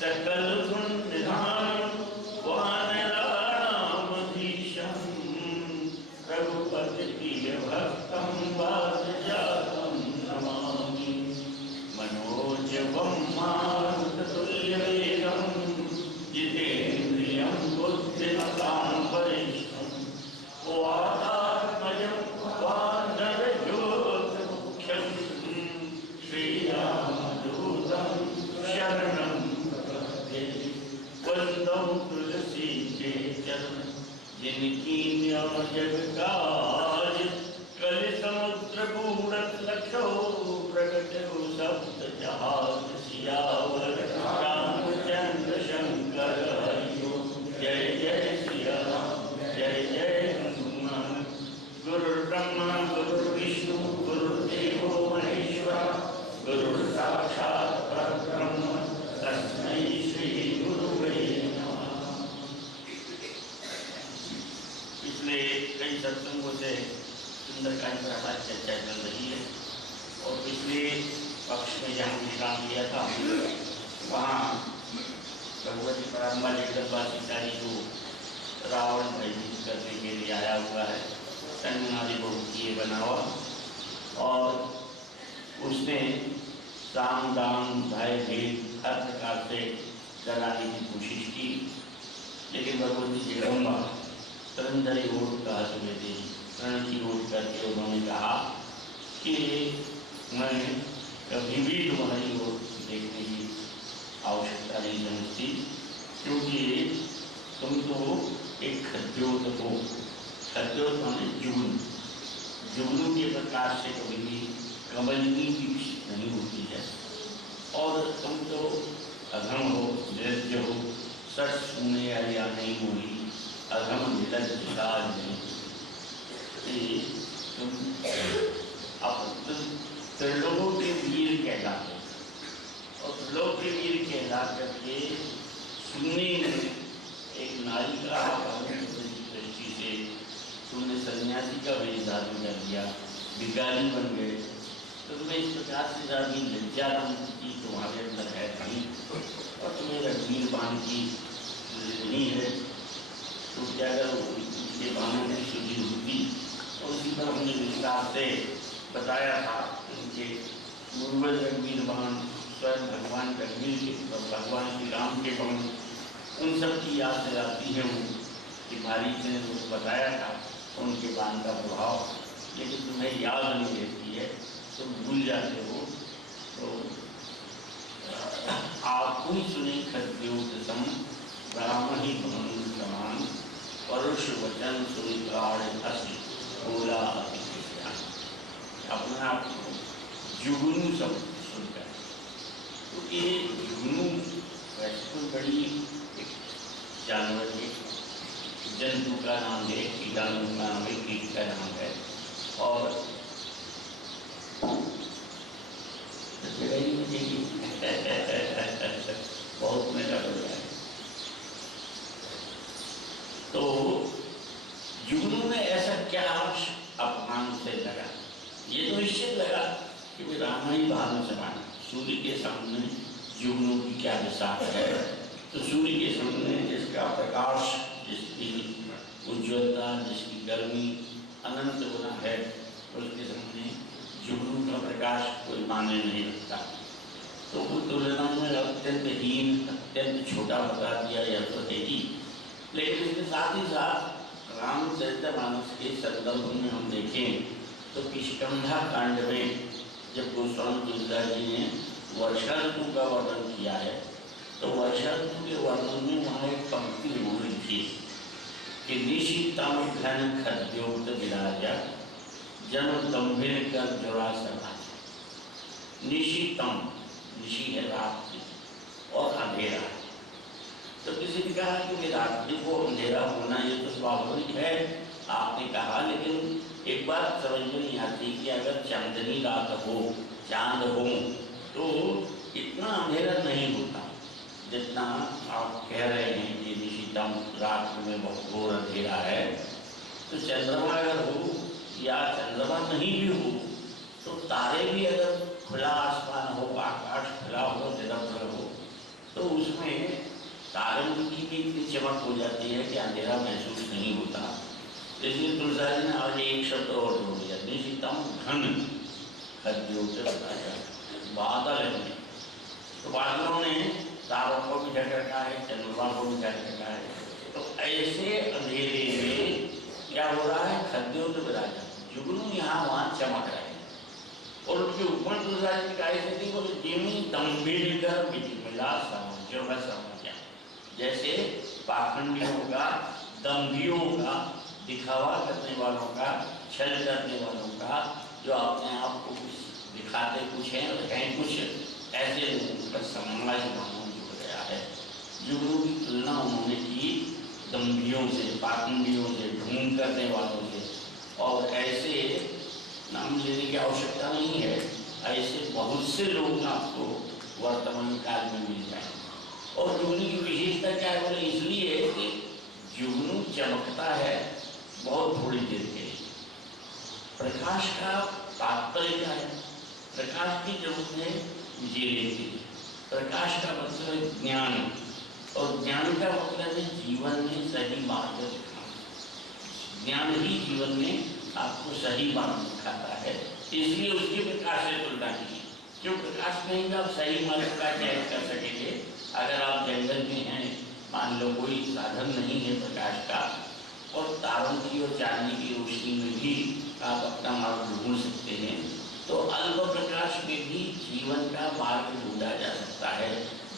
सकल गुण निधान वानराणामधीशं रघुपति प्रिय भक्तं वातजातं नमामि। मनोजवं मारुततुल्यवेगं जितेन्द्रियं बुद्धिमतां वरिष्ठं वातात्मजं वानरयोधमुख्यं श्रीरामदूतं शरणं प्रपद्ये। वन्दे तुलसी के चरण जिनकी जग काज कलि समुद्र पूरत लक्षो प्रकट सप्त जहाज सियावर रामचंद्र शंकर हरिओ। जय जय सिया राम जय जय हनुमान। गुरु ब्रह्मा गुरु विष्णु गुरुदेवो महेश्वरा गुरु साक्षात् परब्रह्म तस्मै श्री गुरुवे नमः। पिछले कई सत्संगों से सुंदरकांड पर हमारी चर्चा चल रही है और पिछले पक्ष में जहाँ विश्राम लिया था वहाँ भगवती पराम्बा जगदम्बा सीता जी को रावण भयभीत करने के लिए आया हुआ है। संगनादि बहुत किए बना हुआ और उसने साम दाम भय भेद हर प्रकार से डराने की कोशिश की, लेकिन भगवती जगदम्बा तरंदरी ओट कहा तुम्हें दी रण की ओट करके उन्होंने कहा कि मैं कभी भी तुम्हारी ओर देखने की आवश्यकता नहीं समझती, क्योंकि तुम तो एक खद्योत हो। खद्योत माने जुगनू के प्रकाश से कभी भी कमलनी की नहीं होती है और तुम तो अधम हो, निर्लज्ज हो, सच सुनने या नहीं हुई, अधम निर्लज्ज नहीं। तुम त्रिलोक के वीर कहलाते और त्रिलोक के वीर कहला करके सुनने में एक नारी का दृष्टि से तुमने सन्यासी का वेश धारण कर दिया, भिखारी बन गए, तो तुम्हें इस प्रकार से ज़्यादा लज्जा की तुम्हारे अंदर है नहीं और तुम्हें रणवीर बाण की नहीं है, तो क्या करो ये बाणों की शुद्धि होती। और उसी पर हमने विस्तार से बताया था उनके पूर्वज रणवीर बाण स्वयं भगवान रणवीर के भगवान श्री राम के बाण उन सब की याद दिलाती है वो कि मारी ने बताया था उनके बाण का प्रभाव, लेकिन तुम्हें याद नहीं रहती है, तुम भूल जाते हो। तो आपको ही सुने खद्योत सम ब्राह्मणी भवन समान परुष वचन सुनिकाड़ हसी बोला अपने आप को जुगनू सब सुनकर। तो ये जुगनू वैसे तो बड़ी एक जानवर है, जंतु का नाम है, कीटाणु का नाम है, कीट का नाम है और बहुत महंगा पड़ रहा है। तो जुगनू ने ऐसा क्या अपमान से लगा, ये तो निश्चित लगा कि वे रामायण भानु समान सूर्य के सामने जुगनू की क्या विशाख है। तो सूर्य के सामने जिसका प्रकाश, जिसकी उज्ज्वलता, जिसकी गर्मी अनंत गुना है, उसके सामने जुगनू का प्रकाश कोई माने नहीं रखता। तो वो तुलना में अत्यंत हीन, अत्यंत छोटा बता दिया यह तो है ही, लेकिन इसके साथ ही साथ रामचरितमानस के संदर्भ में हम देखें तो किष्किंधा कांड में जब गोस्वामी तुलसीदास जी ने वर्षा ऋतु का वर्णन किया है, तो वर्षा ऋतु के वर्णन में वहाँ एक पंक्ति बोली थी कि निशितम घन खद्योत विराजा जन गंभीर कर जोड़ा सभा। निशितम, निशी है रात और अंधेरा। तो किसी ने कहा कि रात्रि को अंधेरा होना ये तो स्वाभाविक है, आपने कहा, लेकिन एक बात समझ में नहीं आती कि अगर चांदनी रात हो, चांद हो, तो इतना अंधेरा नहीं होता जितना आप कह रहे हैं कि निशितम रात में बहुत घोर अंधेरा है। तो चंद्रमा अगर हो या चंद्रमा नहीं भी हो तो तारे भी अगर खुला आसमान हो, आकाश खुला हो, निरंतर हो, तो उसमें तारों की भी इतनी चमक हो जाती है कि अंधेरा महसूस नहीं होता। इसलिए तुलसीदास ने आज एक शब्द और जोड़ दिया, निशितम घन खद्यों से बताया बादल है। तो बादलों ने तारों को भी ढक रखा है, चंद्रमा को भी ढक रखा है। तो ऐसे अंधेरे में क्या हो रहा है, खद्यों से बताया जुगनू यहाँ वहाँ चमक रहे हैं। और उसके ऊपर तुलसीदास ने कहा थी वो जिमी दम्भिल कर मिला समझो का समझा, जैसे पाखंडियों का, दम्भियों का, दिखावा करने वालों का, छल करने वालों का, जो अपने आप को दिखाते कुछ हैं और हैं कुछ, ऐसे लोगों का समाज में जुड़ गया है। जुगनू की तुलना उन्होंने की दम्भियों से, पाखंडियों से, ढोंग करने वालों से। और ऐसे नाम लेने की आवश्यकता नहीं है, ऐसे बहुत से लोग आपको वर्तमान काल में मिल जाए। और जुगनू की विशेषता क्या है बोले, इसलिए कि जुगनू चमकता है बहुत थोड़ी देर के लिए। प्रकाश का तात्पर्य क्या है, प्रकाश की जरूरत है उजियारे की। प्रकाश का मतलब है ज्ञान, और ज्ञान का मतलब है जीवन में सही मार्ग दिखाना। ज्ञान ही जीवन में आपको सही मार्ग दिखाता है, इसलिए उसकी प्रकाश से तुलना की। जो प्रकाश नहीं आप सही मार्ग का चयन कर सकेंगे। अगर आप जंगल में हैं, मान लो कोई साधन नहीं है प्रकाश का, और तारों की और चांदनी की रोशनी में भी आप अपना मार्ग ढूंढ सकते हैं, तो अल्प प्रकाश में भी जीवन का मार्ग ढूंढा जा सकता है।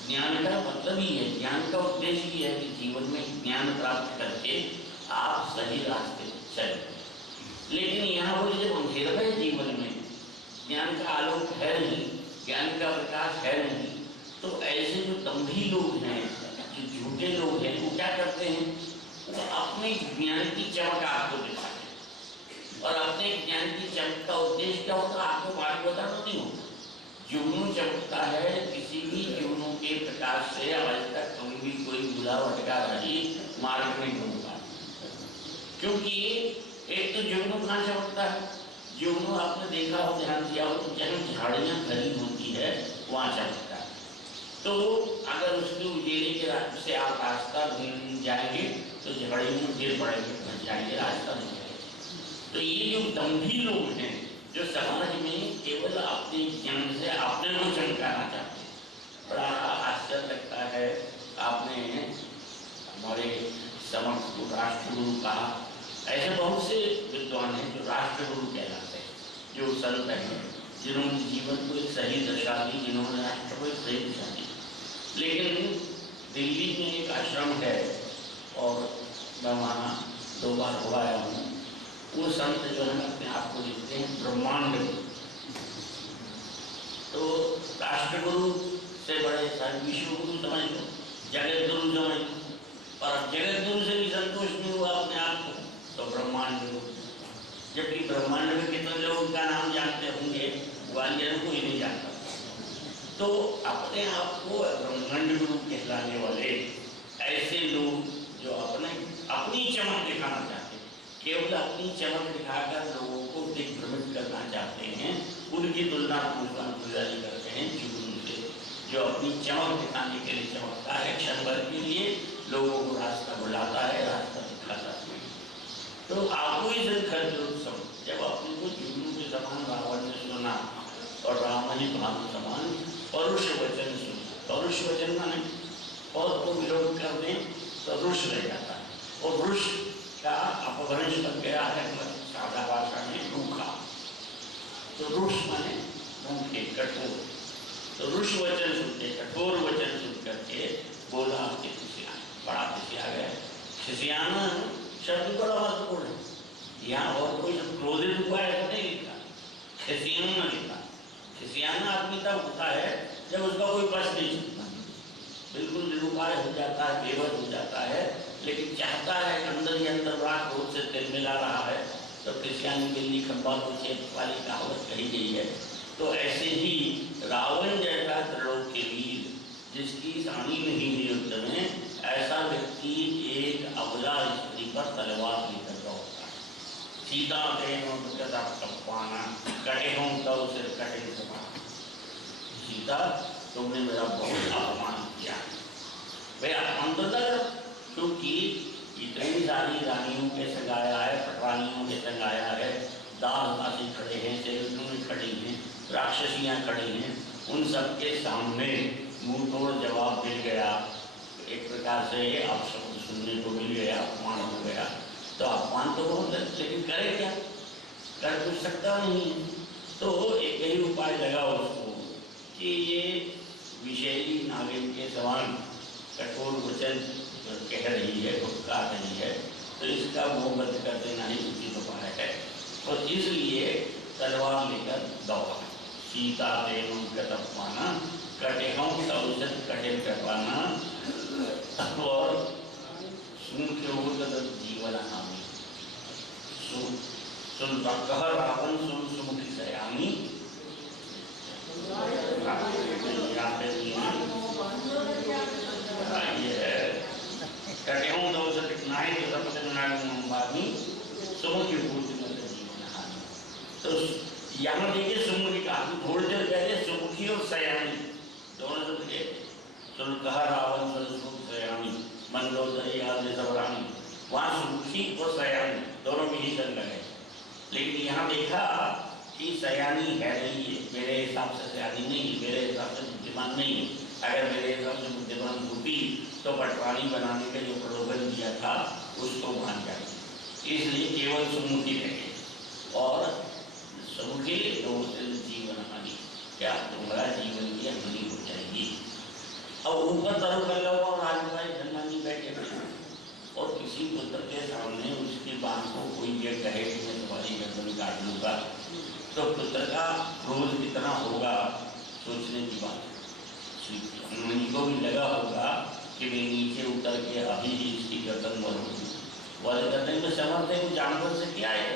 ज्ञान का मतलब ही है, ज्ञान का उद्देश्य ही है कि जीवन में ज्ञान प्राप्त करके आप सही रास्ते चलें। लेकिन यहाँ बोले जब अंधेरा है जीवन में, ज्ञान का आलोक है नहीं, ज्ञान का प्रकाश है नहीं, तो ऐसे जो दम्भी लोग हैं, जो झूठे लोग हैं, वो क्या करते हैं, वो अपने ज्ञान की चमक आपको दिखाते हैं। और अपने ज्ञान की चमक का उद्देश्य क्या होता है, आपको मार्ग बताना नहीं होता। जुगनू चमकता है, किसी भी जुगनू के प्रकाश से आज तक कभी भी कोई बुला भटका रही मार्ग नहीं ढूंढ पाता। क्योंकि एक तो जुगनू कहाँ चमकता है, जुगनू आपने देखा हो, ध्यान दिया हो, तो जहाँ झाड़ियाँ भरी होती है वहाँ चमकता है। तो अगर उसके उजेले के रास्ते से आप रास्ता ढूंढ जाएंगे तो झाड़ियों में गिर पड़ेंगे, फंस जाएंगे, रास्ता नहीं जाएगा। तो ये जो दम्भी लोग हैं, जो समाज में केवल अपने ज्ञान से अपने को चमकाना चाहते हैं, बड़ा आश्चर्य लगता है। आपने हमारे समक्ष को राष्ट्रगुरु कहा, ऐसे बहुत से विद्वान हैं जो राष्ट्रगुरु कहलाते हैं, जो संत हैं, जिन्होंने जीवन को एक सही दशा दी, जिन्होंने राष्ट्र को एक सही दिशा दी। लेकिन दिल्ली में एक आश्रम है और मैं वहाँ 2 बार हो आया हूँ। वो संत जो है अपने आप को लिखते हैं ब्रह्मांड गुरु। तो राष्ट्रगुरु से बड़े विश्व गुरु समझ लो, जगत गुरु समझ लो, और जगत गुरु से भी संतोष नहीं हुआ अपने आप को, तो ब्रह्मांड गुरु। जबकि ब्रह्मांड में कितने लोग का नाम जानते होंगे, ग्वालियर को ही नहीं जानता। तो अपने आप को ब्रह्मांड गुरु कहलाने वाले ऐसे लोग जो अपनी चमक दिखाना चाहते हैं, केवल अपनी चमक दिखाकर लोगों को दिग्भ्रमित करना चाहते हैं, उनकी तुलना करते हैं जुगनू से, जो अपनी चमक दिखाने के लिए चमकता है, क्षण भर के लिए लोगों को रास्ता बुलाता है, रास्ता दिखाता है। तो आपको ही जब अपने को जुगनू के समान रावण ने सुना और रावण भानु समान परुष वचन सुना। परुष वचन माने पद को विरोध कर दें तो रुष रह जाता है, और रुष का अपभ्रंश बन गया है सादा भाषा में रूखा। तो रुष माने रूखे, कठोर। तो रुष वचन सुनते, कठोर वचन सुन करके बोला आपके खिसियाना, बड़ा खिसिया गया। खिसियाना शब्द बड़ा महत्वपूर्ण है। यहाँ और कोई क्रोधित हुआ है तो नहीं लिखा, खिसियाना लिखा। खिसियाना आदमी तब होता है जब उसका कोई बस नहीं चलता, बिल्कुल निरुपाय हो जाता है, बेबस हो जाता है, लेकिन चाहता है अंदर ही अंदर बड़ा क्रोध से तिल मिला रहा है। तो खिसियानी बिल्ली खंबा पूछे वाली कहावत कही गई है। तो ऐसे ही रावण जैसा त्रिलोक के वीर, जिसकी सानी नहीं हुई युद्ध में, ऐसा व्यक्ति एक अबला स्त्री पर तलवार लेकर दौड़ता है। सीता कहे कड़े हों तो उसे सीता तुमने मेरा बहुत अपमान किया। भाई अपमान तो लगा, क्योंकि इतनी सारी रानियों के संग आया है, पटवानियों के संग आया है, दास खड़े हैं, सेवकों खड़ी हैं, राक्षसियाँ खड़ी हैं, उन सब के सामने मुंह तोड़ जवाब मिल गया, एक प्रकार से अपशब्द सुनने को मिल गया, अपमान हो गया। तो अपमान तो बहुत है, लेकिन करे क्या, कर कुछ सकता नहीं। तो एक ही उपाय लगा उसको कि ये विषैली नागिन के समान कठोर वचन कह रही है, भुटका रही है, तो इसका मुँह बंद कर देना ही उचित उपाय है। और इसलिए तलवार लेकर दौड़ा। सीता तेन कटपाना कटेहम सौसत कटे करवाना और सुन के जीवन हानि सुन कह रावण सुन सुमुखी सयानी ये है कटेहम सौसत नाई तो संपत्ति सुमुखी पूर्ति जीवन हानि। तो यहाँ देखिए सुमुखी का थोड़ी देर पहले सुमुखी और सयानी दोनों शब्द के सुन कहा रावण सुन सयानी मंदोदरी आदि सब रानी, वहाँ सुमुखी और सयानी दोनों विशेषण लगे। लेकिन यहाँ देखा कि सयानी है नहीं है, मेरे हिसाब से सयानी नहीं, मेरे हिसाब से बुद्धिमान नहीं। अगर मेरे हिसाब से बुद्धिमान होती तो पटवानी बनाने का जो प्रलोभन दिया था उसको मान जाए, इसलिए केवल सुमुखी रहे। और सुमुखी जीवन हानि, क्या तुम्हारा जीवन की हानि हो जाएगी। अब ऊपर तरफ लगा हुआ राजभाई धनवानी बैठे और किसी पुत्र के सामने उसकी बात को कोई ये कहे कि मैं तुम्हारी गर्दन काट लूंगा, तो पुत्र का क्रोध कितना होगा सोचने की बात। हनुमान को भी लगा होगा कि मैं नीचे उतर के अभी ही इसकी गर्दन मरूंगी। वध करने में समर्थ है, वो जानवर से क्या है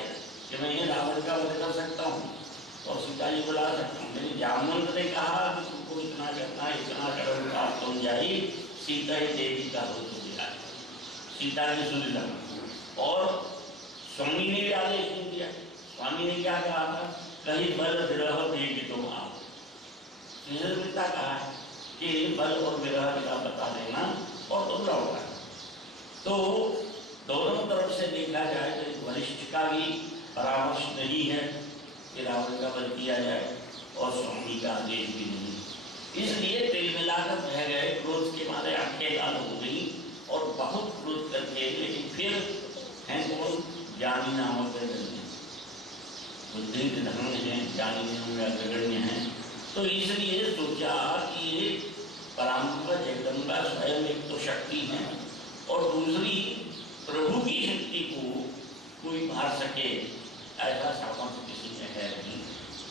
कि मैं ये रावण का वध कर सकता हूँ और सीता जी बुला सकता हूँ। लेकिन जामवंत ने कहा कि तुमको इतना करना, इतना करो, आप तुम जाइए, सीता ही देवी का हो तो दिया, सीता ने सुन लिया। और स्वामी ने भी आदेश नहीं दिया। स्वामी ने क्या कहा था, कहीं बल विरह देगी तुम आओ। पिता कहा है कि बल और विरह का बता देना और तुम लौटा। तो दोनों तरफ से देखा जाए तो वरिष्ठ का भी परामर्श नहीं है कि रावण का वध किया जाए और स्वामी का आदेश भी नहीं। इसलिए तिल मिलाकर रह गए, क्रोध के मारे आंखें लाल हो गई और बहुत क्रोध करके, लेकिन फिर हैं कौन, ज्ञानी नामक बुद्धि धन है, ज्ञानी नाम अग्रगण्य है। तो इसलिए सोचा कि परांबा जगदम्बा स्वयं एक तो शक्ति है और दूसरी प्रभु की शक्ति को कोई मार सके ऐसा सामर्थ्य किसी में है नहीं।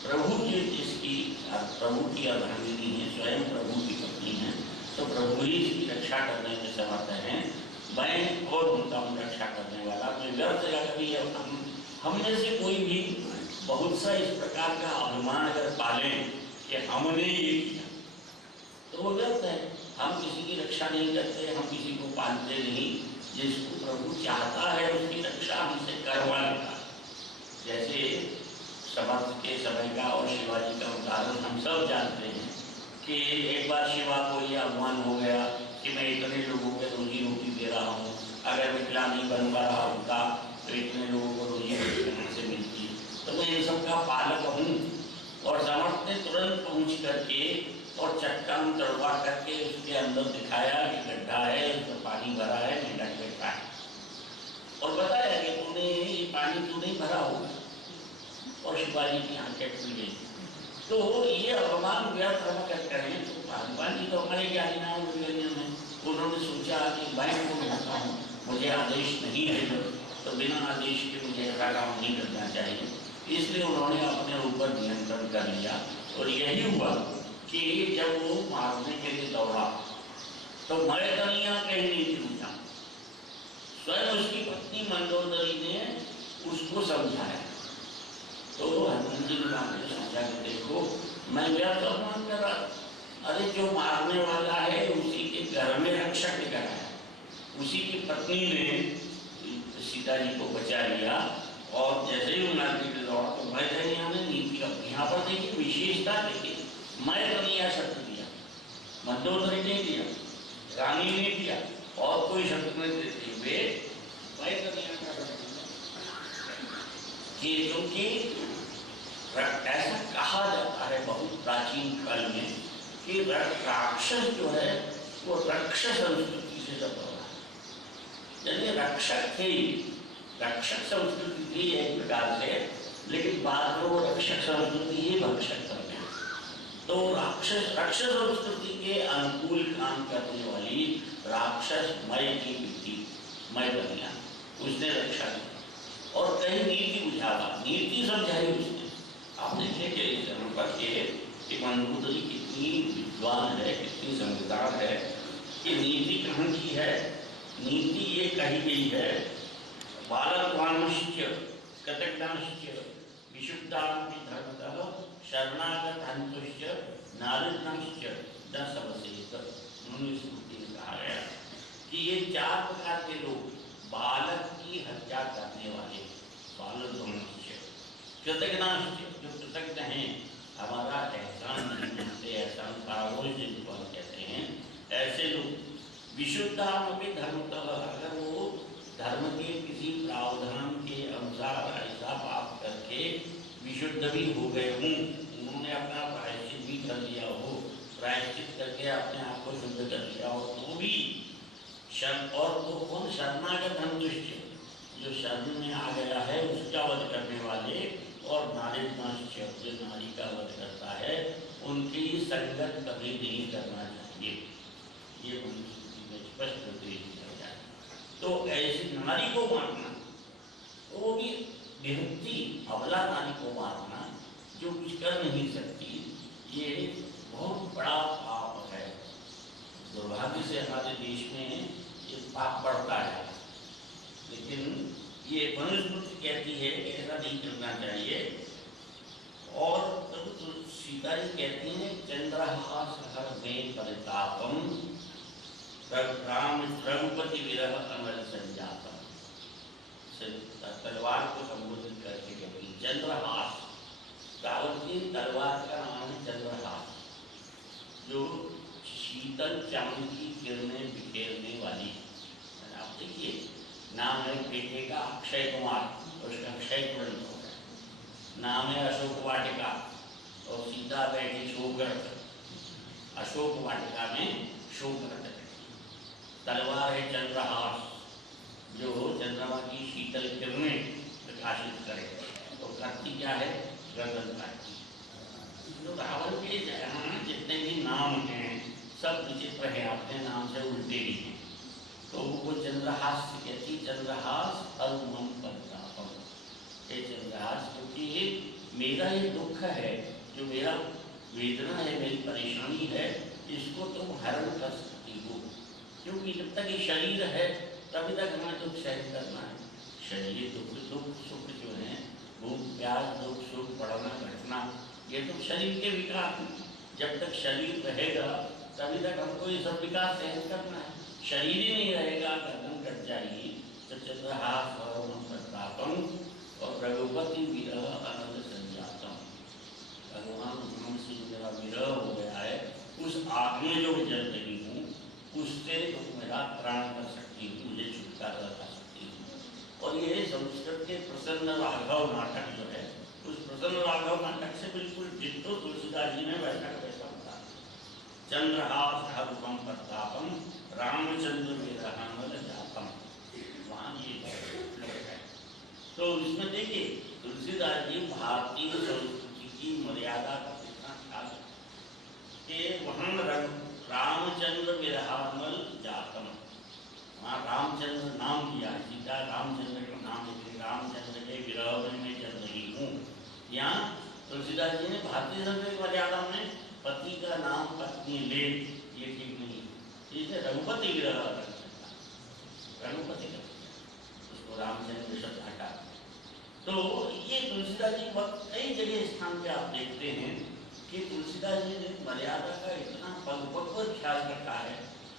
प्रभु की जिसकी प्रभु की अर्धांगिनी है, स्वयं प्रभु की पत्नी है, तो प्रभु ही इसकी रक्षा करने में समर्थ है। मैं और उनका रक्षा करने वाला कोई व्यर्थ या कभी हम में से कोई भी बहुत सा इस प्रकार का अभिमान अगर पालें कि हमने ये किया तो वो व्यर्थ है। हम किसी की रक्षा नहीं करते, हम किसी को पालते नहीं। जिसको प्रभु चाहता है उसकी रक्षा हमसे करवा लेता। जैसे समर्थ के समय का और शिवाजी का उदाहरण हम सब जानते हैं कि एक बार शिवा को ये अभिमान हो गया कि मैं इतने लोगों को रोजी रोटी दे रहा हूँ, अगर विकला नहीं बन पा रहा होता तो इतने लोगों को रोजी रोटी कहाँ से मिलती, तो मैं इन सब का पालक हूँ। और समर्थ ने तुरंत पहुँच करके और चट्टान तड़वा करके उसके अंदर दिखाया कि गड्ढा है, उसमें पानी भरा है, मेंढक बैठा है, और बताया कि तूने ये पानी क्यों नहीं भरा होगा। और शिवाजी की आंखें खुल गई। तो ये अभिमान व्यर्थ करते हैं। तो भगवान जी तो हमारे ज्ञानी नाम में उन्होंने सोचा कि मैं को भूखा हूँ, मुझे आदेश नहीं है, तो बिना आदेश के मुझे ऐसा काम नहीं करना चाहिए। इसलिए उन्होंने अपने ऊपर नियंत्रण कर लिया। और यही हुआ कि जब वो मारने के लिए दौड़ा तो मैं कन्हैया कहीं नहीं पूछा, स्वयं उसकी पत्नी मंदोदरी ने उसको समझाया। तो हनुमान जी ने समझा कि देखो मैं व्यर्थ अपमान कर रहा, अरे जो मारने वाला है उसी के घर में रक्षक लेकर आया, उसी की पत्नी ने सीता जी को बचा लिया। और जैसे ही वो मारने के लिए दौड़ा तो मैं कन्हैया ने नीति, यहाँ पर देखिए विशेषता देखिए, मैं कन्हैया शब्द दिया, मंदोदरी नहीं दिया, रानी ने दिया, और कोई शब्द नहीं देते हुए मैं कन्हैया का शब्द दिया। क्योंकि ऐसा कहा जाता है बहुत प्राचीन काल में कि राक्षस जो है वो रक्षस संस्कृति से जब रहा है, यानी रक्षक थे, रक्षक संस्कृति थी एक प्रकार से, लेकिन बाद में वो रक्षक संस्कृति ही भक्षक कर गया। तो राक्षस संस्कृति के अनुकूल काम करने वाली राक्षस मय की वृत्ति, मय बन गया, उसने रक्षा की और कहीं नीति बुझावा, नीति समझाई उसने। आप देखें कि इस अनुपत के मंदोदरी कितनी विद्वान है, कितनी समझदार है कि नीति कहाँ की है। नीति ये कही गई है, बालत्वानुश्च कतज्ञानुश्च विशुद्धानापि धर्मतः शरणागतहन्तुश्च नारदनश्च न समसेत। उन्होंने स्मृति में कहा गया कि ये 4 प्रकार के लोग, बालक की हत्या करने वाले, बालत्वानुश्च, कृतज्ञानुश्च, जो कृतज्ञ हैं, हमारा एहसान नहीं मानते, एहसान फरामोश जिनको हम कहते हैं, ऐसे लोग विशुद्धानापि धर्मतः, अगर वो धर्म के किसी प्रावधान के अनुसार ऐसा पाप करके विशुद्ध भी हो गए हों, उन्होंने अपना प्रायश्चित भी कर लिया हो, प्रायश्चित करके अपने आप को शुद्ध कर लिया हो, तो भी और तो कौन शरणागत हंतुष्ट, जो शरण में आ गया है उसका वध करने वाले, और नारीनाश्च, जो नारी का वध करता है, उनकी संगत कभी नहीं करना चाहिए। ये मनुस्मृति में स्पष्ट निर्देश दिया गया है। तो ऐसी नारी को मारना, वो भी विमुक्ति, अबला नारी को मारना जो कुछ कर नहीं सकती, ये बहुत बड़ा पाप है। दुर्भाग्य से हमारे देश में ये पाप बढ़ता है, लेकिन ये मनुस्मृति कहती है कि ऐसा नहीं करना चाहिए। और तब तो सीता जी कहती हैं, चंद्रहास हर में परितापम राम रघुपति विरह अमल संजातम। तलवार को संबोधित करके कहती चंद्रहास, रावण की तलवार का नाम है चंद्रहास, जो शीतल चांद की किरणें बिखेरने वाली। आप देखिए, नाम है बेटे का अक्षय कुमार, उसका अक्षय तुरंत हो गया। नाम है अशोक वाटिका, और सीता बैठी शोकरत, अशोक वाटिका में शोकरत। तलवार है चंद्रहास, जो चंद्रमा की शीतल किरणें प्रकाशित करे, तो करती क्या है, गर्दन काटती। तो रावण के यहाँ जितने भी नाम हैं सब विचित्र है, अपने नाम से उल्टे ही हैं। तो वो चंद्रहास से कहती, चंद्रहास अरुमम परितापम, ये चंद्रहास, क्योंकि मेरा ये दुख है, जो मेरा वेदना है, मेरी परेशानी है, इसको तुम हरण कर सकती हो, क्योंकि जब तक ये शरीर है तभी तक हमें दुख सहन करना है। शरीर दुख सुख जो है, भूख प्यास दुख सुख बढ़ना घटना, ये तो शरीर के विकार हैं। जब तक शरीर रहेगा तभी तक हमको ये सब विकार सहन करना है। शरीर ही नहीं रहेगा, गर्दन कट जाएगी। तो चंद्रहास और प्रतापम और रघुपति विरह आनंद संजातम, भगवान राम से मेरा विरह हो गया है, उस आग में जो जल रही हूँ उससे तो मेरा त्राण कर सकती हूँ, मुझे छुटकारा लगा सकती हूँ। और ये संस्कृत के प्रसन्न राघव नाटक जो है, उस प्रसन्न राघव नाटक से बिल्कुल जितो तुलसीदास जी ने वैसा वैसा बता। चंद्रहास हरुपम प्रतापम रामचंद्र विरहामल जातम, वहाँ ये है। तो इसमें देखिए तुलसीदास जी भारतीय संस्कृति की मर्यादा का कितना ख्याल कि वहाँ रामचंद्र विरहामल जातम, वहाँ रामचंद्र नाम दिया, सीता रामचंद्र का नाम लेते, रामचंद्र के विरह में मैं चल रही हूँ। यहाँ तुलसीदास जी ने भारतीय संस्कृति मर्यादा में पति का नाम पत्नी ले, ये ठीक नहीं, इसे रघुपति विरह कर सकता, रघुपति कर सकता, उसको रामचंद्र शब्द हटा। तो ये तुलसीदास जी वक्त कई जगह स्थान पे आप देखते हैं कि तुलसीदास जी ने मर्यादा का इतना परिपक्व ख्याल रखा है।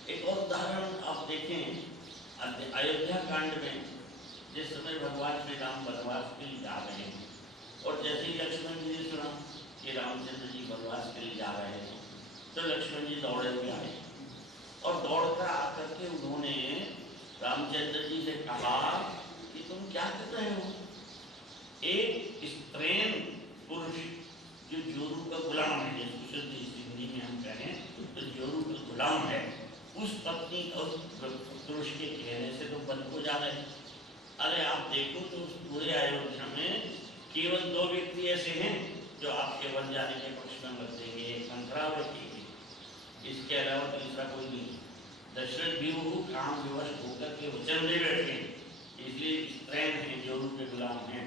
एक और उदाहरण आप देखें अयोध्या कांड में, जिस समय भगवान श्री राम वनवास के लिए जा रहे हैं, और जैसे ही लक्ष्मण जी ने सुना कि रामचंद्र जी वनवास के लिए जा रहे हैं, हैं जो आपके वन जाने के पक्ष में मत देंगे, एक मंत्रावली की, इसके अलावा तीसरा कोई नहीं। दशरथ भी वो काम विवश होकर के वचन दे बैठे, इसलिए स्त्रैन हैं जो उनके गुलाम हैं,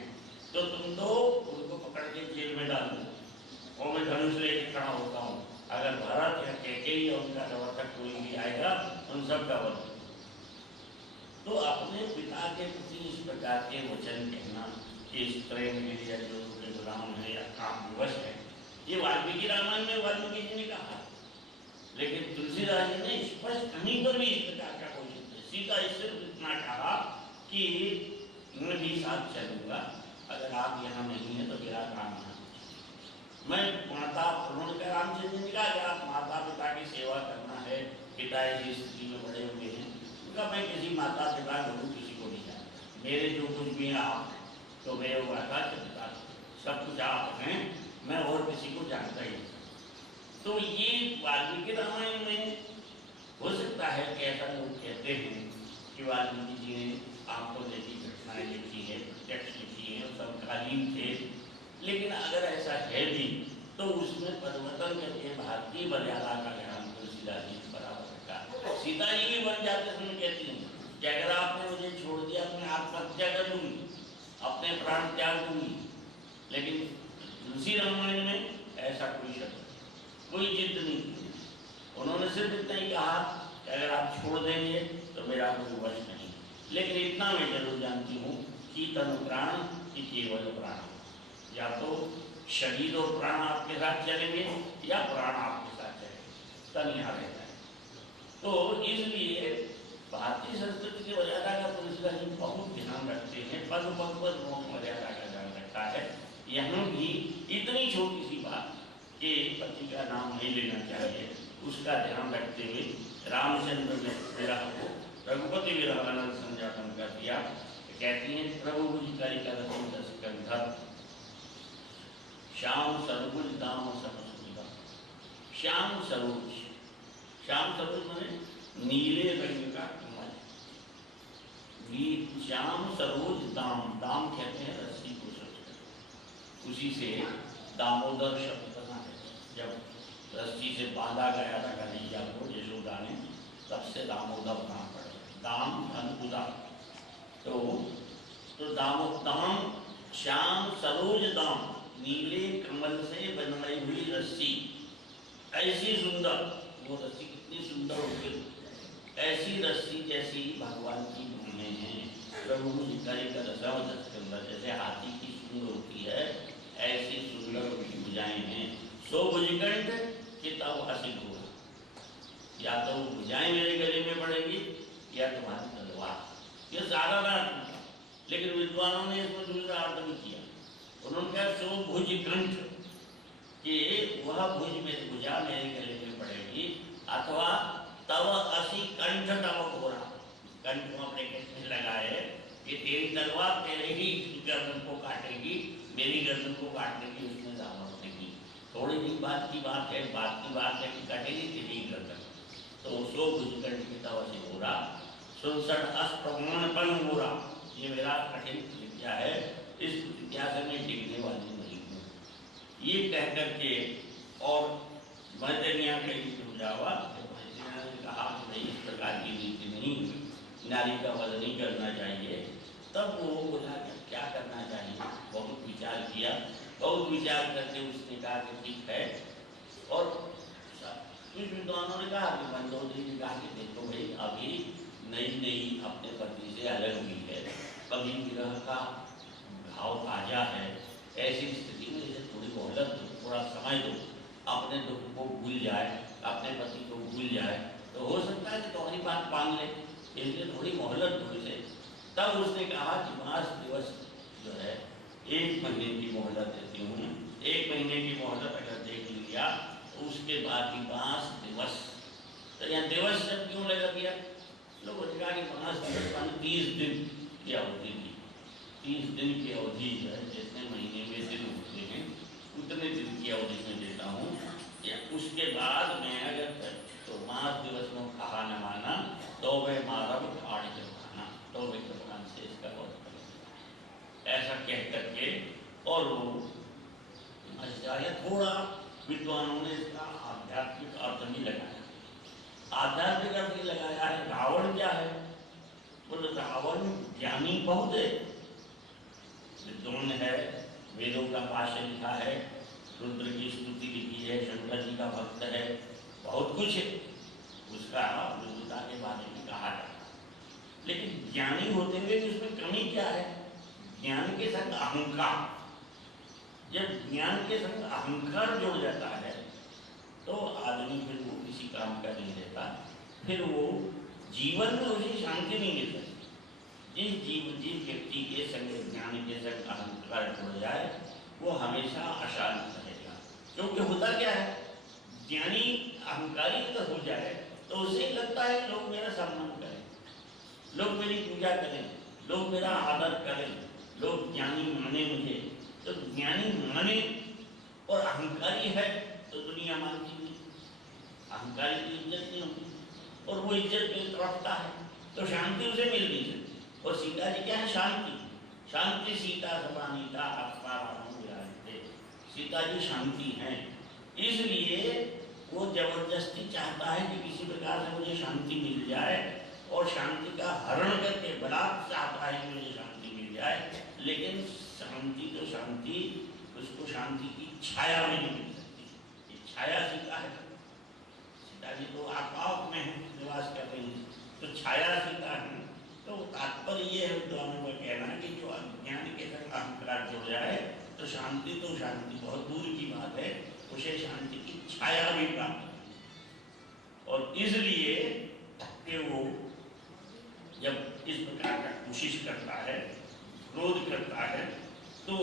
तो तुम तो उनको पकड़ के जेल में डाल दो और मैं धनुष लेके खड़ा होता हूँ, अगर भरत या कैकेयी या उनका समर्थक कोई भी आएगा उन सब का वध। तो अपने पिता के प्रति इस प्रकार के वचन कहना कि स्त्रीन या जो उनके गुलाम है या काम विवश है, ये वाल्मीकि रामायण में वाल्मीकि जी ने कहा, लेकिन तुलसीदास जी ने स्पष्ट कहीं पर भी इस प्रकार का कोई नहीं। सीता सिर्फ इतना कहा कि मैं भी साथ चलूंगा, अगर आप यहाँ नहीं है तो मेरा काम है। मैं माता उन्होंने कहा रामचंद्र ने कहा कि आप माता पिता की सेवा करना है, पिता इस स्थिति में बड़े हुए हैं, उनका मैं किसी माता पिता गुरु किसी को नहीं जानता, मेरे जो कुछ भी है आप हैं, तो मैं वो माता पिता सब कुछ आप हैं, मैं और किसी को जानता ही नहीं। तो ये वाल्मीकि रामायण में हो सकता है कि ऐसा लोग कहते हैं कि वाल्मीकि जी ने आपको जैसी घटनाएं लिखी है, प्रत्यक्ष लिखी है, समकालीन थे, लेकिन अगर ऐसा है भी तो उसमें परिवर्तन करके भारतीय मर्यादा का ध्यान तुलसीदास जी बराबर रखा। सीता जी भी बन जाते समय कहती हैं कि अगर आपने मुझे छोड़ दिया तो मैं आत्महत्या कर लूंगी, अपने प्राण त्याग दूंगी, लेकिन तुलसी रामायण में ऐसा कोई शब्द, कोई जिद नहीं की। उन्होंने सिर्फ इतना ही कहा कि अगर आप छोड़ देंगे तो मेरा कोई वश नहीं, लेकिन इतना मैं जरूर जानती हूँ कि तनु प्राण की केवल प्राण, या तो शरीर और प्राण आपके साथ चलेंगे या प्राण आपके साथ चलेंगे, तन यहाँ रहता है। तो इसलिए भारतीय संस्कृति की मर्यादा का तुलसीदास जी बहुत ध्यान रखते हैं, पद पद पर मर्यादा का ध्यान रखा है। यहाँ भी इतनी छोटी सी बात कि पति का नाम नहीं लेना चाहिए, उसका ध्यान रखते हुए रामचंद्र ने विरह को रघुपति विरह आनंद संजापन कर दिया। कहती हैं प्रभु कारिका रसगंधर श्याम सरोज दाम समसुधा। श्याम सरोज, श्याम सरोज माने नीले रंग का कमल, श्याम सरोज दाम, दाम कहते हैं रस्सी को, उसी से दामोदर शब्द बना है। जब रस्सी से बांधा गया था कन्हैया को यशोदा ने, तब से दामोदर नाम पड़ा, दाम धन उदा। तो दाम श्याम सरोज दाम, नीले कमल से बनाई हुई रस्सी, ऐसी सुंदर, वो रस्सी कितनी सुंदर होगी, ऐसी रस्सी जैसी भगवान की भूमें हैं। प्रभु कारिका रसगंधर, जैसे हाथी की सूंड होती है ऐसी सुंदर उनकी भुजाएं हैं। सो भुजकंठ कि तब असित होगा, या तो भुजाएं मेरे गले में पड़ेगी या तुम्हारी तलवार, ये सारा अर्थ। लेकिन विद्वानों ने इसमें दूसरा अर्थ भी किया, उन्होंने कहा सो भुजकंठ कि वह भुज में भुजा मेरे गले में पड़ेगी, अथवा तव असी कंठ तव घोरा, कंठ को अपने कंठ में लगाए कि तेरी तलवार तेरे ही गर्दन को काटेगी, मेरी गर्दन को काटने की उसमें सामर्थ्य नहीं। थोड़ी दिन बाद की बात है, बात की बात है कि कटेगी तेरी ही गर्दन। तो सो भुजकंठ की तव से घोरा, सुनसठ अस्प्रमाणपन घोरा, ये मेरा कठिन विद्या है, इस विद्या से मैं टिकने वाली नहीं हूँ। ये कह करके और मैत्रेयी कही समझावा, ने कहा कि नहीं इस प्रकार की रीति नहीं, नारी का वध नहीं करना चाहिए। तब वो बोला क्या करना चाहिए, बहुत विचार किया, बहुत विचार करके उसने कहा कि ठीक है। और कुछ विद्वानों ने कहा कि मंदोदरी ने कहा कि देखो भाई अभी नई नई अपने पति से अलग हुई है, कभी विरह का भाव ताजा है, ऐसी स्थिति में इसे थोड़ी मोहलत दो, थोड़ा समय दो, अपने दुख को भूल जाए, अपने पति को भूल जाए, तो हो सकता है कि तुम्हारी बात मान ले, इसलिए थोड़ी मोहलत दो इसे। तब उसने कहा कि 5 दिवस जो है 1 महीने की मोहलत देती हूँ, 1 महीने की मोहलत अगर देख लिया तो उसके बाद ही 5 दिवस। तो यहाँ दिवस जब क्यों लगा दिया, लोगों ने कहा कि 5 दिवस 30 दिन की अवधि थी, 30 दिन की अवधि जो है, जितने महीने में दिन होते हैं उतने दिन की अवधि में देता हूँ, या उसके बाद मैं अगर तो 5 दिवस में कहा न माना तो वह मारब आड़ जमाना, तो वे कृपाण से इसका बहुत ऐसा कह करके और वो है। थोड़ा विद्वानों ने इसका आध्यात्मिक अर्थ भी लगाया। आध्यात्मिक अर्थ भी लगाया है। रावण क्या है? बोले रावण ज्ञानी बहुत है, विद्वान है, वेदों का भाष्य लिखा है, रुद्र की स्तुति लिखी है, शंकर जी का भक्त है, बहुत कुछ है उसका विद्वता के बारे में कहा जाता है। लेकिन ज्ञानी होते हुए भी उसमें कमी क्या है? ज्ञान के संग अहंकार। जब ज्ञान के संग अहंकार जुड़ जाता है तो आदमी फिर वो किसी काम का नहीं रहता, फिर वो जीवन में उसे शांति नहीं मिल सकती। जिस व्यक्ति के संग ज्ञान के संग अहंकार जुड़ जाए वो हमेशा अशांत रहेगा। क्योंकि होता क्या है, ज्ञानी अहंकारी अगर हो जाए तो उसे लगता है लोग मेरा सम्मान करें, लोग मेरी पूजा करें, लोग मेरा आदर करें, लोग ज्ञानी माने मुझे। तो ज्ञानी माने और अहंकारी है तो दुनिया मानती नहीं, अहंकारी की इज्जत नहीं होती और वो इज्जत में रखता है तो शांति उसे मिल नहीं सकती। और सीता जी क्या है? शांति। शांति सीता समानीता आत्मा राम विराजते। सीता जी शांति हैं, इसलिए वो जबरदस्ती चाहता है कि किसी प्रकार से मुझे शांति मिल जाए और शांति का हरण करके बलात् चाहता है कि मुझे शांति मिल जाए। लेकिन शांति तो शांति, उसको शांति की छाया में नहीं मिल सकती। ये छाया सीता है। सीता जी तो आकाश में है, निवास कर रही है, तो छाया सीता है। तो तात्पर्य ये है विद्वानों का कहना कि जो अज्ञान के संग अहंकार जुड़ जाए तो शांति तो शांति बहुत दूर की बात है, उसे शांति की छाया भी प्राप्त है। और इसलिए कि वो जब इस प्रकार का कोशिश करता है, क्रोध करता है, तो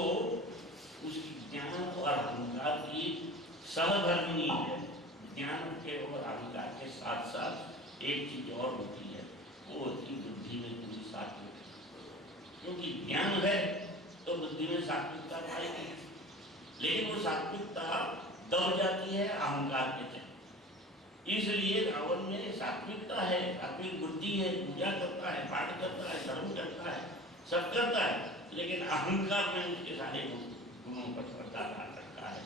उसकी ज्ञान और अहंकार की सहधर्मिणी है। ज्ञान के और अहंकार के साथ साथ एक चीज और होती है, वो होती बुद्धि में पूरी सात्विकता। क्योंकि ज्ञान है तो बुद्धि में सात्विकता पाएगी, लेकिन वो सात्विकता दब जाती है अहंकार के चलते। इसलिए रावण में सात्विकता है, सात्विक बुद्धि है, पूजा करता है, पाठ करता है, धर्म करता है, सब करता है, लेकिन अहंकार में उसके सारे गुणों पर पर्दा डाल रखा है।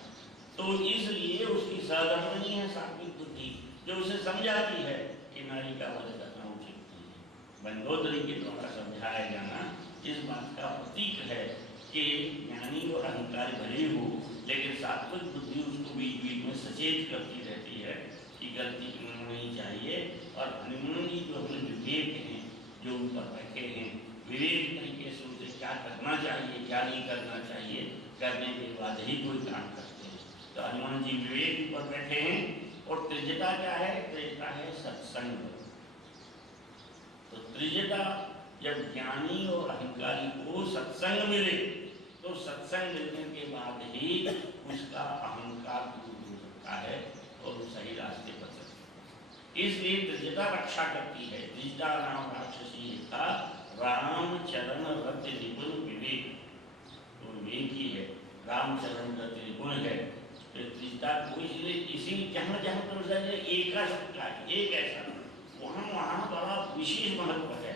तो इसलिए उसकी सहधर्मिणी है सात्विक बुद्धि, जो उसे समझाती है कि नारी का वध करना उचित नहीं है। मंदोदरी के द्वारा समझाया जाना इस बात का प्रतीक है कि ज्ञानी और अहंकारी भले हो, लेकिन सात्विक बुद्धि उसको बीच बीच में सचेत करती रहती है कि गलती नहीं चाहिए। और हनुमान जी जो अपने विवेक हैं, जो उन पर रखे हैं, विवेक तरीके से उसे क्या करना चाहिए, क्या नहीं करना चाहिए, करने के बाद ही कोई काम करते हैं। तो हनुमान जी विवेक पर बैठे हैं। और त्रिजटा क्या है? त्रिजटा है सत्संग। तो त्रिजटा जब ज्ञानी और अहंकारी को सत्संग मिले तो सत्संग मिलने के बाद ही उसका अहंकार दूर हो सकता है और वो सही रास्ते पर सकते। इसलिए त्रिजटा रक्षा करती है। त्रिजटा नाम राक्षसी था, रामचरण रत निपुण विवेक, तो विवेक ही है, रामचरण रत निपुण है। तो त्रिजटा को इसलिए इसी जहाँ जहाँ पर एक का शब्द है, एक ऐसा वहाँ वहाँ बड़ा विशेष महत्व है।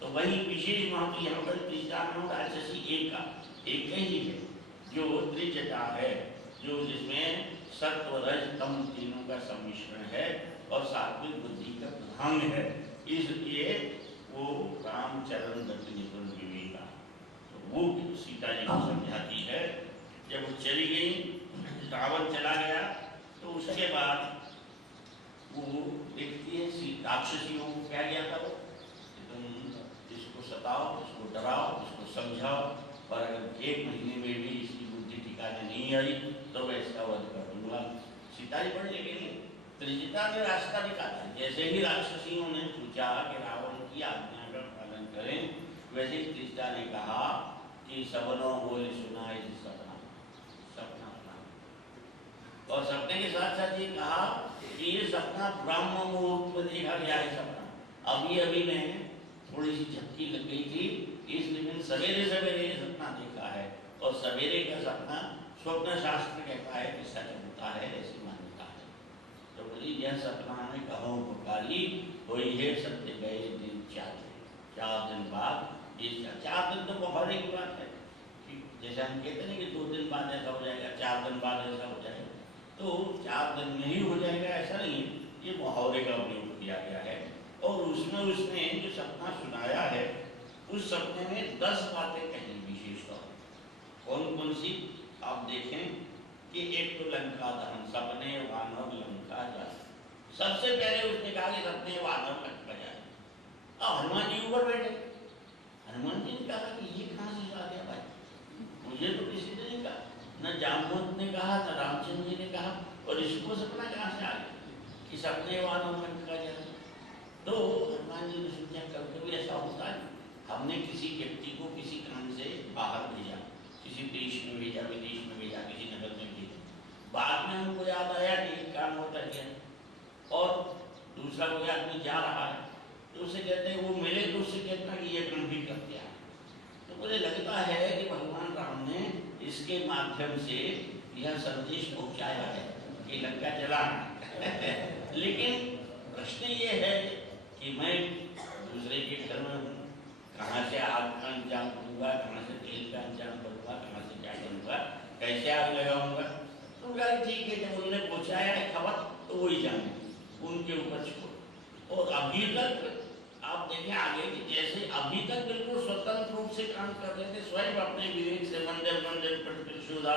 तो वही विशेष महत्व यहाँ पर त्रिजटा नाम राक्षसी एक ही है, जो त्रिजटा है, जो जिसमें सत्व रज तम तीनों का सम्मिश्रण है और सात्विक बुद्धि का प्रधान है। इसलिए वो रामचरण दत्त निपुण विवेका, तो वो सीता जी को समझाती है। जब वो चली गई, रावण चला गया, तो उसके बाद वो देखती है राक्षसियों को क्या गया था वो, तुम इसको सताओ, इसको डराओ, इसको समझाओ, और अगर 1 महीने में भी इसकी बुद्धि ठिकाने नहीं आई तो मैं इसका वध कर दूंगा। सीता जी पढ़ने के लिए त्रिजटा ने रास्ता निकाला। जैसे ही राक्षसियों ने पूछा कि रावण की आज्ञा का पालन करें, वैसे ही त्रिजटा ने कहा कि सबनों बोले सुनाए सपना, सपना बना। और सपने के साथ साथ ये कहा कि ये सपना ब्रह्म मुहूर्त में देखा गया है। सपना अभी अभी मैं थोड़ी सी झपकी लग गई थी, इसलिए मैंने सवेरे सवेरे ये सपना देखा है। और सवेरे का सपना स्वप्न शास्त्र कहता है कि सच होता है, ऐसी मान्यता है। तो बोली यह सपना में कहो पुकारी हुई है, सत्य गए दिन 4 दिन बाद। 4 दिन तो बहुत बड़ी बात है कि जैसे हम कहते हैं कि 2 दिन बाद ऐसा हो जाएगा, 4 दिन बाद ऐसा हो जाएगा, तो 4 दिन में ही हो जाएगा ऐसा नहीं है। ये मुहावरे का उपयोग किया गया है और उसमें उसने जो सपना सुनाया है उस सपने में 10 बातें कही विशेष तौर पर। कौन कौन सी आप देखें कि एक तो लंका दहन, सपने वानर लंका जाए। सबसे पहले उसने कहा कि सपने वानर लंका जाए। अब हनुमान जी ऊपर बैठे, हनुमान जी ने कहा कि ये कहाँ से आ गया भाई, मुझे तो किसी ने नहीं कहा, न जामवंत ने कहा न रामचंद्र जी ने कहा, और इसको सपना कहाँ से आ गया कि सपने वानर लंका जाए। तो हनुमान जी ने सोचा कभी कभी ऐसा होता है, हमने किसी व्यक्ति को किसी काम से बाहर भेजा, किसी देश में भेजा, विदेश में भेजा, किसी नगर में भेजा, बाद में हमको याद आया कि एक काम होता है और दूसरा कोई आदमी जा रहा है तो उसे कहते हैं, वो मिले तो उससे कहता है कि ये काम भी कर दिया। तो मुझे लगता है कि भगवान राम ने इसके माध्यम से यह संदेश पहुंचाया है कि लंका जलाना लेकिन प्रश्न ये है कि मैं दूसरे के घर में हूँ, कहाँ से आग का इंतजाम करूँगा, कहाँ से तेल का इंतजाम करूँगा, कहाँ से क्या करूँगा, कैसे आग लगाऊंगा। तो कहा ठीक है, जब उन्होंने पहुँचाया है खबर तो वही जाने, उनके ऊपर छोड़। और अभी तक आप देखें आगे कि जैसे अभी तक बिल्कुल स्वतंत्र रूप से काम कर रहे थे, स्वयं अपने विवेक से मंदिर मंदिर पर शोधा,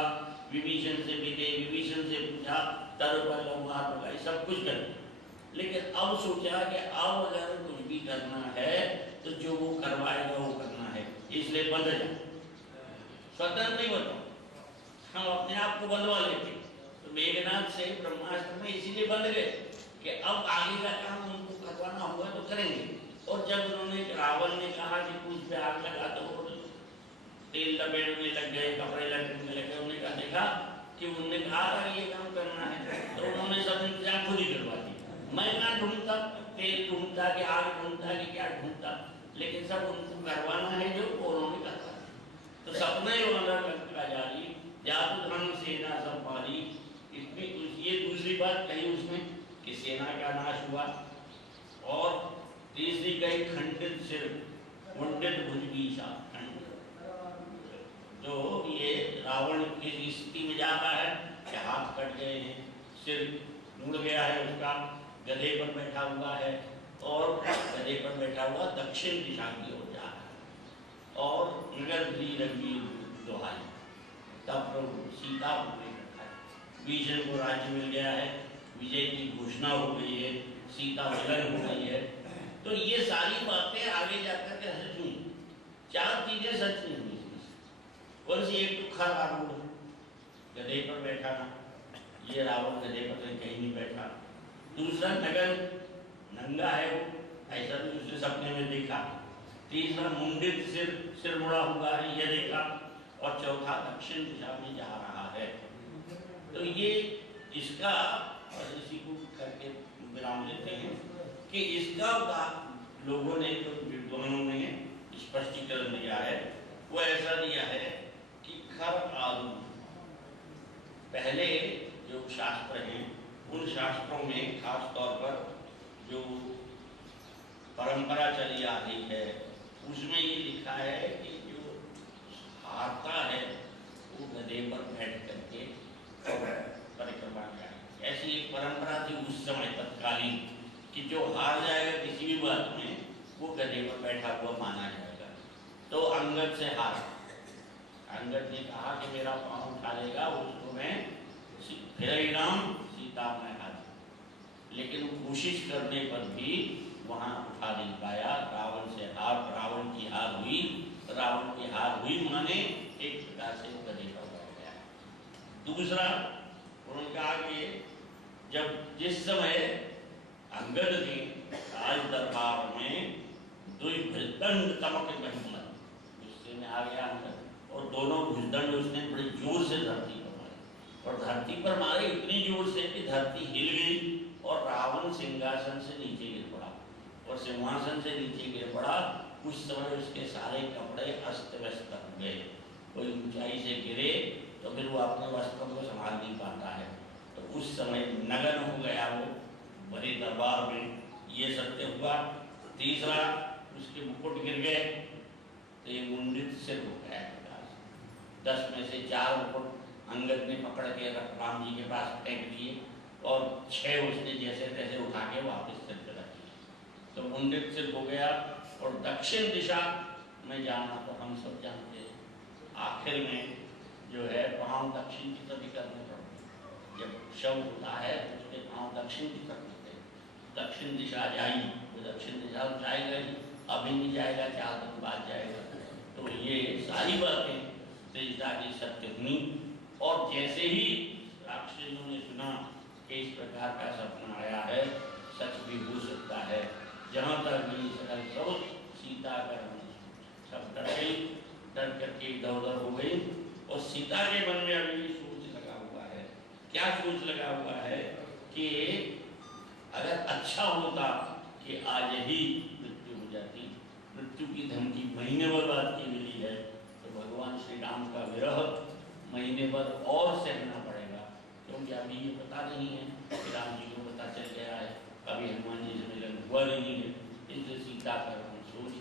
विभीषण से मिले, विभीषण से पूछा, तर पर लगाई, सब कुछ कर, लेकिन अब सोचा कि अब अगर कुछ भी करना है तो जो वो करवाएगा वो करना है, इसलिए बंद जाए, स्वतंत्र नहीं बताओ, हम अपने आप को बंधवा लेते। तो मेघनाथ से ब्रह्मास्त्र में इसीलिए बंध गए कि अब आगे का काम उनको करवाना होगा तो करेंगे। और जब उन्होंने रावण ने कहा कि कुछ पे आग लगा तो तेल लपेटने लग गए, कपड़े लपेटने लग गए, उन्होंने कहा देखा कि उन्होंने कहा था ये काम करना है तो उन्होंने सब इंतजाम खुद ही करवा दिया। मैं ना ढूंढता, तेल ढूंढता कि आग ढूंढता कि क्या ढूंढता, लेकिन सब उनको करवाना है जो उन्होंने करवा। तो सपने वाला लंका जाली, जादू धन सेना संभाली, इसमें ये दूसरी बात कही उसमें कि सेना का नाश हुआ। और तीसरी कही खंडित सिर मुंडित भुजबीषा, जो ये रावण की स्थिति में जाता है कि हाथ कट गए हैं, सिर मुड़ गया है उसका, गधे पर बैठा हुआ है और गधे पर बैठा हुआ दक्षिण दिशा की ओर जा रहा है और नगर भी रंगी दोहाई। तब प्रभु सीता विजय को राज्य मिल गया है, विजय की घोषणा हो गई है, सीता विलय हो गई है। तो ये सारी बातें आगे जाकर के सच हुई, 4 चीजें सच नहीं हुई इसमें। कौन सी? एक तो खर आरूढ़, गधे पर बैठा, ये रावण गधे पर कहीं नहीं बैठा। दूसरा नगर नंगा है वो, ऐसा भी उसने सपने में देखा। तीसरा मुंडित सिर, सिर मुड़ा हुआ है ये देखा। और चौथा दक्षिण दिशा में जा रहा है। तो ये इसका और इसी को करके विराम देते हैं कि इसका लोगों ने तो विद्वानों ने स्पष्टीकरण दिया है, वो ऐसा दिया है कि खर आरूढ़, पहले जो शास्त्र हैं उन शास्त्रों में खास तौर पर जो परंपरा चली आ रही है उसमें ये लिखा है कि जो हारता है वो गधे पर बैठ करके परिक्रमा करें। ऐसी एक परंपरा थी उस समय तत्कालीन कि जो हार जाएगा किसी भी बात में वो गधे पर बैठा हुआ माना जाएगा। तो अंगद से हारा, अंगद ने कहा कि मेरा पाँव उठा लेगा उसको मैं फिर राम सीता में हाथ, लेकिन कोशिश करने पर भी वहां उठा नहीं पाया। रावण से हार, रावण की हार हुई, रावण की हार हुई माने एक प्रकार से गधे पर बैठ गया। दूसरा उन्होंने कहा कि जब जिस समय अंगद ने राज दरबार में द्विभुजदंड तमक महिमत, गुस्से में आ गया अंगद और दोनों भुजदंड उसने बड़े जोर से धरती पर मारे और धरती पर मारे इतनी जोर से कि धरती हिल गई और रावण सिंहासन से नीचे गिर पड़ा और सिंहासन से नीचे गिर पड़ा। उस समय उसके सारे कपड़े अस्त व्यस्त हो गए, कोई ऊंचाई से गिरे तो फिर वो अपने वस्त्रों को संभाल नहीं पाता है। तो उस समय नगन हो गया वो बड़े दरबार में, ये सत्य हुआ। तीसरा उसके मुकुट गिर गए तो ये मुंडित सिर हो गया। 10 में से 4 मुकुट अंगद ने पकड़ के राम जी के पास फेंक दिए और 6 उसने जैसे तैसे उठा के वापस सिर पे रख दिए। तो मुंडित सिर हो गया और दक्षिण दिशा में जाना तो हम सब जानते हैं। आखिर में जो है पाँव दक्षिण की तरफ करने पड़ते, जब शव होता है तो उसके पाँव दक्षिण की तरफ होते हैं। दक्षिण दिशा जाई, वो दक्षिण दिशा जाएगा ही, अभी नहीं जाएगा, 4 दिन बाद जाएगा। तो ये सारी बातें त्रेता की सत्य हुई। और जैसे ही राक्षसों ने सुना कि इस प्रकार का सपना आया है, सच भी हो सकता है, जहाँ तक भी सकल सब सीता का सब डर करके इधर-उधर हो गई। और सीता के मन में अभी भी सोच लगा हुआ है। क्या सोच लगा हुआ है कि अगर अच्छा होता कि आज ही मृत्यु हो जाती, मृत्यु की धमकी महीने भर बाद की मिली है, तो भगवान श्री राम का विरह महीने भर और सहना पड़ेगा। क्योंकि अभी ये पता नहीं है कि राम जी को पता चल गया है, अभी हनुमान जी से मिलन हुआ नहीं है। इसलिए सीता का सोच,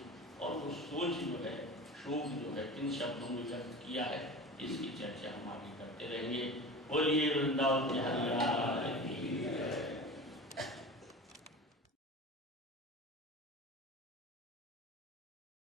और वो सोच जो है, शोक जो है, किन शब्दों में व्यक्त किया है, इसकी चर्चा हम आगे करते रहेंगे। बोलिए वृंदावन बिहारी